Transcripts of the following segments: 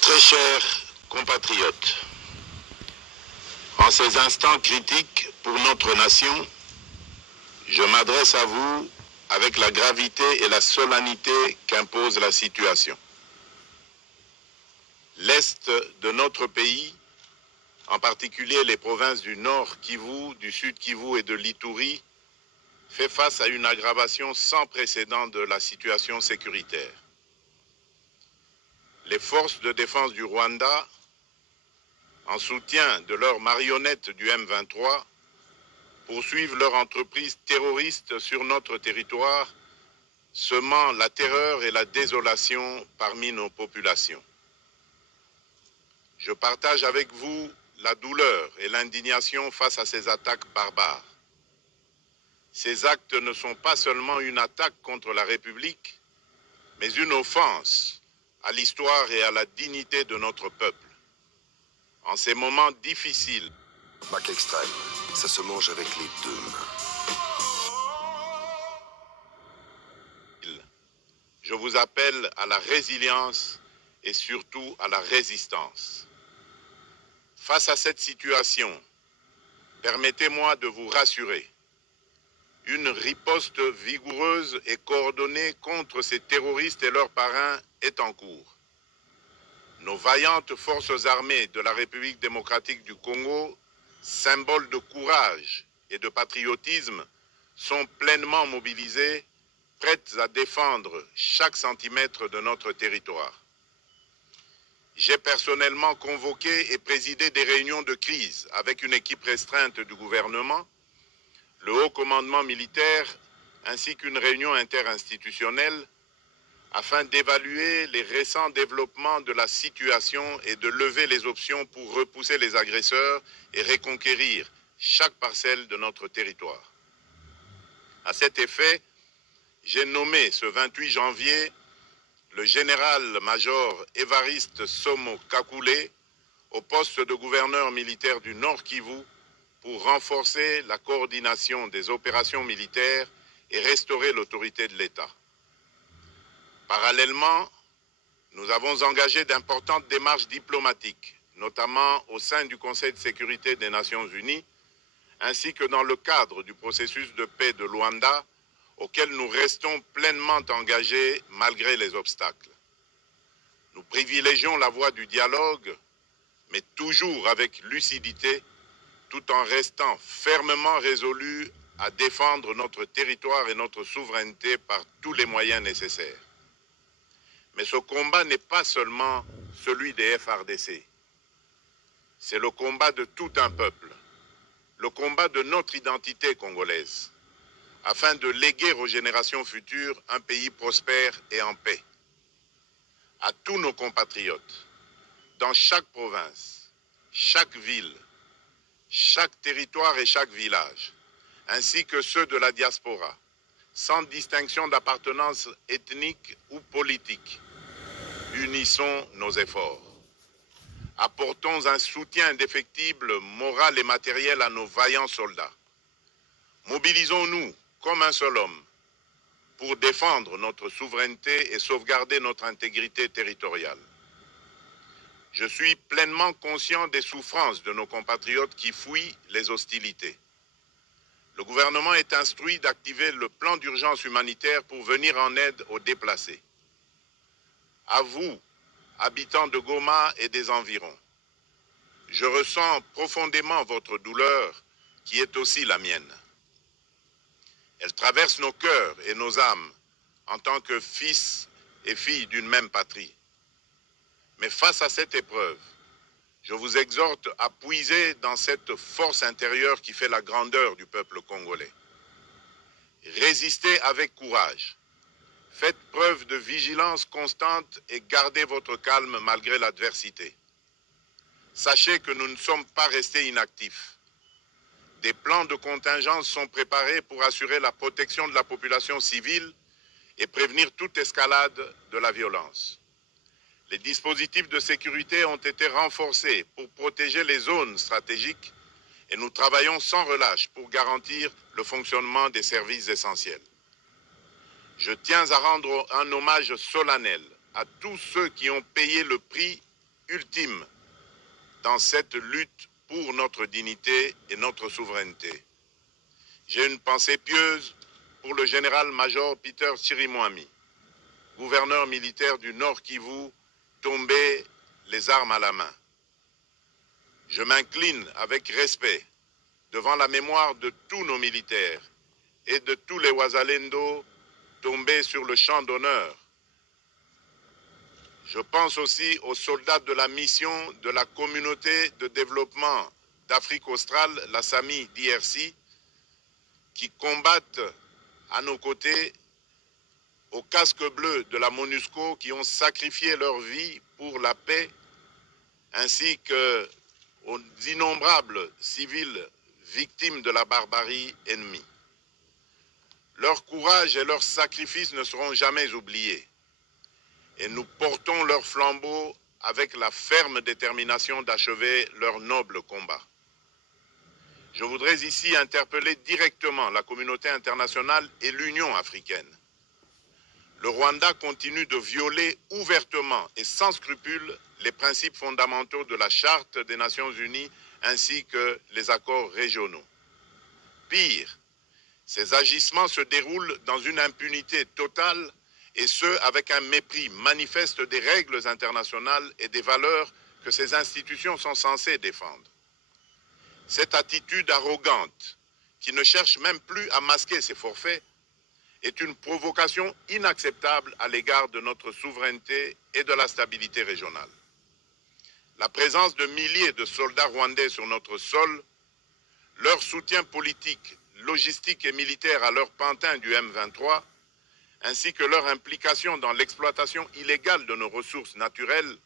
Très chers compatriotes, en ces instants critiques pour notre nation, je m'adresse à vous avec la gravité et la solennité qu'impose la situation. L'Est de notre pays, en particulier les provinces du Nord Kivu, du Sud Kivu et de l'Ituri, fait face à une aggravation sans précédent de la situation sécuritaire. Les forces de défense du Rwanda, en soutien de leurs marionnettes du M23, poursuivent leur entreprise terroriste sur notre territoire, semant la terreur et la désolation parmi nos populations. Je partage avec vous la douleur et l'indignation face à ces attaques barbares. Ces actes ne sont pas seulement une attaque contre la République, mais une offense à l'histoire et à la dignité de notre peuple. En ces moments difficiles, Bac extrême, ça se mange avec les deux mains. je vous appelle à la résilience et surtout à la résistance. Face à cette situation, permettez-moi de vous rassurer. Une riposte vigoureuse et coordonnée contre ces terroristes et leurs parrains est en cours. Nos vaillantes forces armées de la République démocratique du Congo, symboles de courage et de patriotisme, sont pleinement mobilisées, prêtes à défendre chaque centimètre de notre territoire. J'ai personnellement convoqué et présidé des réunions de crise avec une équipe restreinte du gouvernement, le haut commandement militaire ainsi qu'une réunion interinstitutionnelle afin d'évaluer les récents développements de la situation et de lever les options pour repousser les agresseurs et reconquérir chaque parcelle de notre territoire. À cet effet, j'ai nommé ce 28 janvier le général-major Évariste Somo Kakule au poste de gouverneur militaire du Nord Kivu pour renforcer la coordination des opérations militaires et restaurer l'autorité de l'État. Parallèlement, nous avons engagé d'importantes démarches diplomatiques, notamment au sein du Conseil de sécurité des Nations Unies, ainsi que dans le cadre du processus de paix de Luanda, auquel nous restons pleinement engagés malgré les obstacles. Nous privilégions la voie du dialogue, mais toujours avec lucidité, tout en restant fermement résolus à défendre notre territoire et notre souveraineté par tous les moyens nécessaires. Mais ce combat n'est pas seulement celui des FARDC. C'est le combat de tout un peuple, le combat de notre identité congolaise, afin de léguer aux générations futures un pays prospère et en paix. À tous nos compatriotes, dans chaque province, chaque ville, chaque territoire et chaque village, ainsi que ceux de la diaspora, sans distinction d'appartenance ethnique ou politique, unissons nos efforts. Apportons un soutien indéfectible, moral et matériel à nos vaillants soldats. Mobilisons-nous comme un seul homme pour défendre notre souveraineté et sauvegarder notre intégrité territoriale. Je suis pleinement conscient des souffrances de nos compatriotes qui fuient les hostilités. Le gouvernement est instruit d'activer le plan d'urgence humanitaire pour venir en aide aux déplacés. À vous, habitants de Goma et des environs, je ressens profondément votre douleur qui est aussi la mienne. Elle traverse nos cœurs et nos âmes en tant que fils et filles d'une même patrie. Mais face à cette épreuve, je vous exhorte à puiser dans cette force intérieure qui fait la grandeur du peuple congolais. Résistez avec courage. Faites preuve de vigilance constante et gardez votre calme malgré l'adversité. Sachez que nous ne sommes pas restés inactifs. Des plans de contingence sont préparés pour assurer la protection de la population civile et prévenir toute escalade de la violence. Les dispositifs de sécurité ont été renforcés pour protéger les zones stratégiques et nous travaillons sans relâche pour garantir le fonctionnement des services essentiels. Je tiens à rendre un hommage solennel à tous ceux qui ont payé le prix ultime dans cette lutte pour notre dignité et notre souveraineté. J'ai une pensée pieuse pour le général-major Peter Chirimwami, gouverneur militaire du Nord Kivu, tombé les armes à la main. Je m'incline avec respect devant la mémoire de tous nos militaires et de tous les Wazalendo tombés sur le champ d'honneur. Je pense aussi aux soldats de la mission de la communauté de développement d'Afrique australe, la SAMI DRC, qui combattent à nos côtés aux casques bleus de la MONUSCO, qui ont sacrifié leur vie pour la paix, ainsi qu'aux innombrables civils victimes de la barbarie ennemie. Leur courage et leur sacrifice ne seront jamais oubliés. Et nous portons leur flambeau avec la ferme détermination d'achever leur noble combat. Je voudrais ici interpeller directement la communauté internationale et l'Union africaine. Le Rwanda continue de violer ouvertement et sans scrupule les principes fondamentaux de la Charte des Nations Unies ainsi que les accords régionaux. Pire, ces agissements se déroulent dans une impunité totale et ce, avec un mépris manifeste des règles internationales et des valeurs que ces institutions sont censées défendre. Cette attitude arrogante, qui ne cherche même plus à masquer ses forfaits, est une provocation inacceptable à l'égard de notre souveraineté et de la stabilité régionale. La présence de milliers de soldats rwandais sur notre sol, leur soutien politique, logistique et militaire à leur pantin du M23, ainsi que leur implication dans l'exploitation illégale de nos ressources naturelles,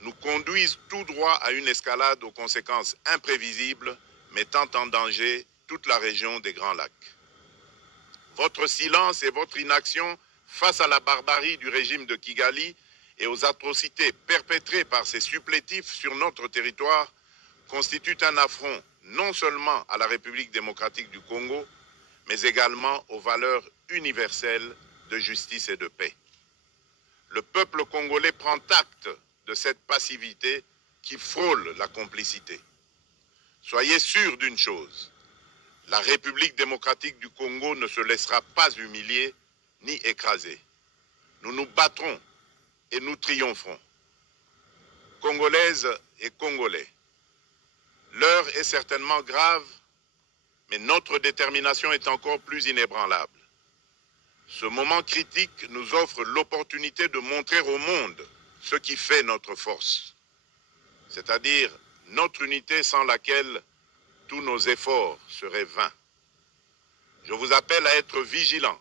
nous conduisent tout droit à une escalade aux conséquences imprévisibles, mettant en danger toute la région des Grands Lacs. Votre silence et votre inaction face à la barbarie du régime de Kigali et aux atrocités perpétrées par ses supplétifs sur notre territoire constituent un affront non seulement à la République démocratique du Congo, mais également aux valeurs universelles de justice et de paix. Le peuple congolais prend acte de cette passivité qui frôle la complicité. Soyez sûrs d'une chose, la République démocratique du Congo ne se laissera pas humilier ni écraser. Nous nous battrons et nous triompherons. Congolaises et Congolais, l'heure est certainement grave, mais notre détermination est encore plus inébranlable. Ce moment critique nous offre l'opportunité de montrer au monde ce qui fait notre force, c'est-à-dire notre unité sans laquelle tous nos efforts seraient vains. Je vous appelle à être vigilants,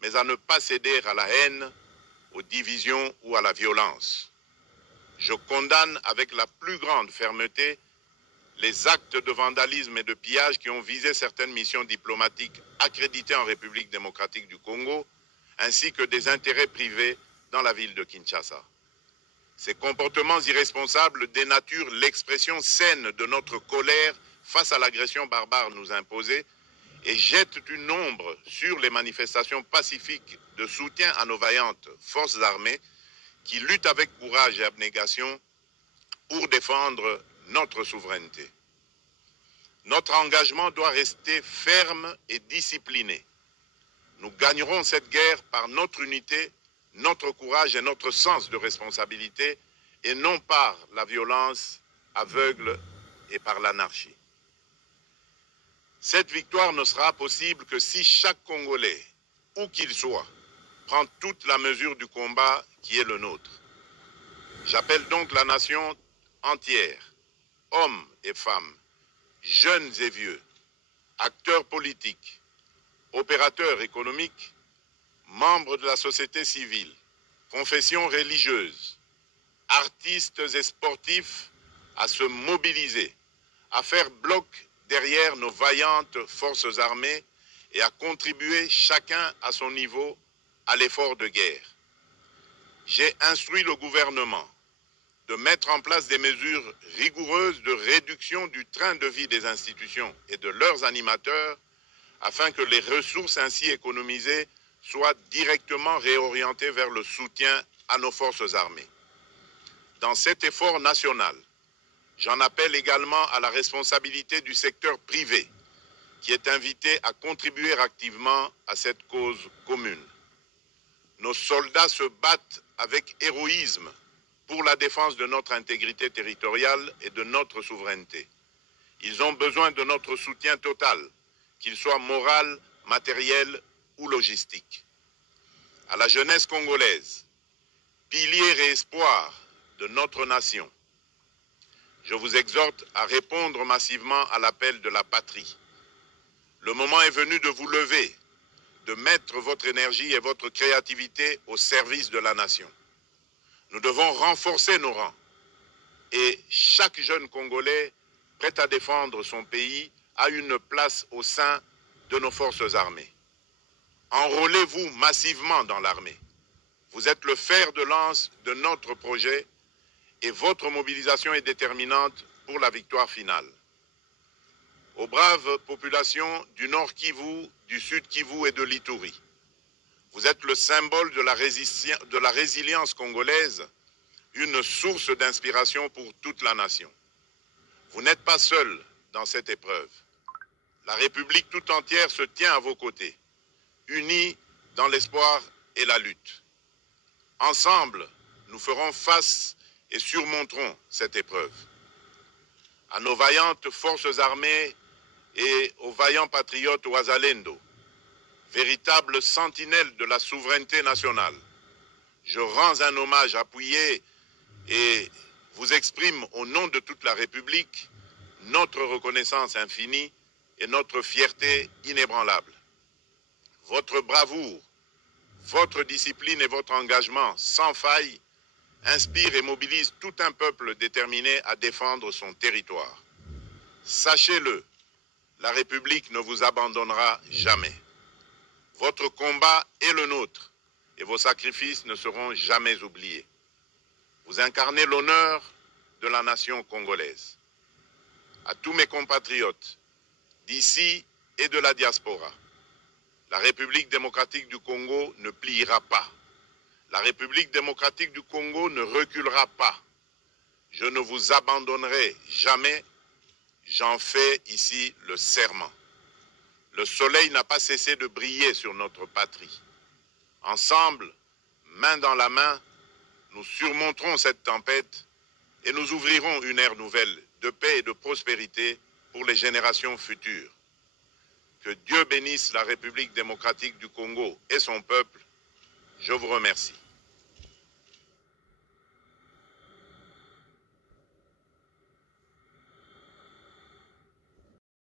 mais à ne pas céder à la haine, aux divisions ou à la violence. Je condamne avec la plus grande fermeté les actes de vandalisme et de pillage qui ont visé certaines missions diplomatiques accréditées en République démocratique du Congo, ainsi que des intérêts privés dans la ville de Kinshasa. Ces comportements irresponsables dénaturent l'expression saine de notre colère face à l'agression barbare nous imposée et jettent une ombre sur les manifestations pacifiques de soutien à nos vaillantes forces armées qui luttent avec courage et abnégation pour défendre notre souveraineté. Notre engagement doit rester ferme et discipliné. Nous gagnerons cette guerre par notre unité, notre courage et notre sens de responsabilité, et non par la violence aveugle et par l'anarchie. Cette victoire ne sera possible que si chaque Congolais, où qu'il soit, prend toute la mesure du combat qui est le nôtre. J'appelle donc la nation entière, hommes et femmes, jeunes et vieux, acteurs politiques, opérateurs économiques, membres de la société civile, confessions religieuses, artistes et sportifs à se mobiliser, à faire bloc derrière nos vaillantes forces armées et à contribuer chacun à son niveau à l'effort de guerre. J'ai instruit le gouvernement de mettre en place des mesures rigoureuses de réduction du train de vie des institutions et de leurs animateurs afin que les ressources ainsi économisées soient directement réorientées vers le soutien à nos forces armées. Dans cet effort national, j'en appelle également à la responsabilité du secteur privé, qui est invité à contribuer activement à cette cause commune. Nos soldats se battent avec héroïsme pour la défense de notre intégrité territoriale et de notre souveraineté. Ils ont besoin de notre soutien total, qu'il soit moral, matériel ou logistique. À la jeunesse congolaise, pilier et espoir de notre nation, je vous exhorte à répondre massivement à l'appel de la patrie. Le moment est venu de vous lever, de mettre votre énergie et votre créativité au service de la nation. Nous devons renforcer nos rangs et chaque jeune Congolais prêt à défendre son pays a une place au sein de nos forces armées. Enrôlez-vous massivement dans l'armée. Vous êtes le fer de lance de notre projet et votre mobilisation est déterminante pour la victoire finale. Aux braves populations du Nord Kivu, du Sud Kivu et de l'Ituri, vous êtes le symbole de la résilience congolaise, une source d'inspiration pour toute la nation. Vous n'êtes pas seuls dans cette épreuve. La République tout entière se tient à vos côtés, unis dans l'espoir et la lutte. Ensemble, nous ferons face et surmonterons cette épreuve. À nos vaillantes forces armées et aux vaillants patriotes Ouazalendo, véritables sentinelles de la souveraineté nationale, je rends un hommage appuyé et vous exprime au nom de toute la République notre reconnaissance infinie et notre fierté inébranlable. Votre bravoure, votre discipline et votre engagement sans faille inspirent et mobilisent tout un peuple déterminé à défendre son territoire. Sachez-le, la République ne vous abandonnera jamais. Votre combat est le nôtre et vos sacrifices ne seront jamais oubliés. Vous incarnez l'honneur de la nation congolaise. À tous mes compatriotes d'ici et de la diaspora, la République démocratique du Congo ne pliera pas. La République démocratique du Congo ne reculera pas. Je ne vous abandonnerai jamais. J'en fais ici le serment. Le soleil n'a pas cessé de briller sur notre patrie. Ensemble, main dans la main, nous surmonterons cette tempête et nous ouvrirons une ère nouvelle de paix et de prospérité pour les générations futures. Que Dieu bénisse la République démocratique du Congo et son peuple. Je vous remercie.